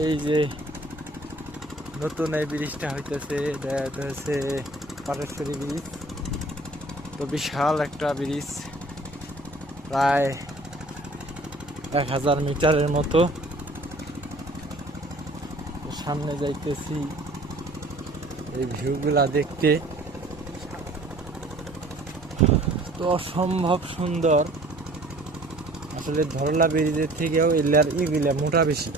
এই যে নতুন এই ব্রিজটা হইতেছে হচ্ছে ব্রিজ। তো বিশাল একটা ব্রিজ, প্রায় এক হাজার মিটারের মতো। সামনে যাইতেছি এই ভিউগুলা দেখতে। তো অসম্ভব সুন্দর। আসলে ধরলা ব্রিজের থেকেও এলার ইগুলা মোটা বেশি।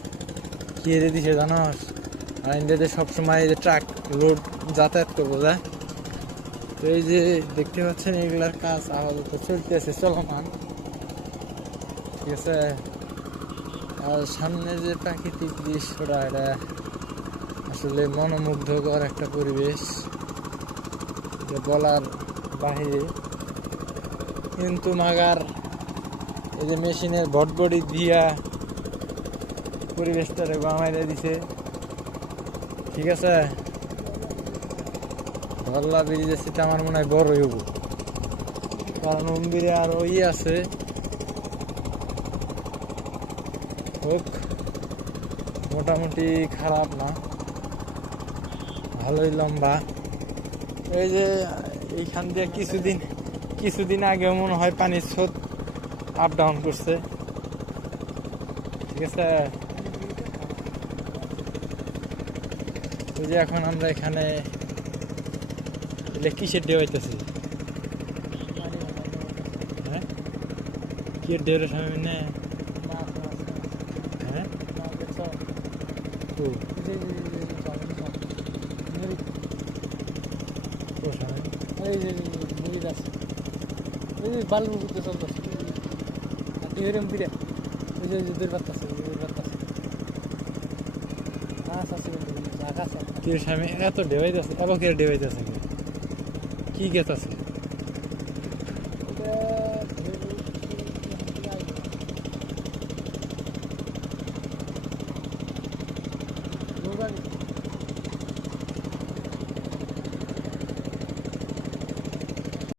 কি দিছে জানোস আর ইন্ডিয়াতে সবসময় যে ট্রাক লোড যাতায়াত করব যায় তো এই যে দেখতে পাচ্ছেন, এগুলার কাজ আপাতত চলতেছে, চলমান। ঠিক আছে? আর সামনে যে প্রাকৃতিক দৃশ্যটা, এটা আসলে মনোমুগ্ধকর একটা পরিবেশ। যে বলার বাহিরে। কিন্তু মাগার, এই যে মেশিনের ভটবডি দিয়া পরিবেশটারে গামাইলে দিছে। ঠিক আছে? ধরলা ব্রিজের সেটা আমার মনে হয় বড় হইব। কারণ মন্দিরে আর ওই আছে। হোক, মোটামুটি খারাপ না। ভালোই লম্বা। এই যে এইখান দিয়ে কিছুদিন কিছুদিন আগে মনে হয় পানির স্রোত আপ ডাউন করছে। ঠিক আছে? যে এখন আমরা এখানে কিসের ডে হইতেছি হ্যাঁ কিসের ডে সামনে হ্যাঁ দূর বার্তাছে দূর আকাশ স্বামী এত ডেবাইতেছে আবার কে ডেবাইতেছে কি গেত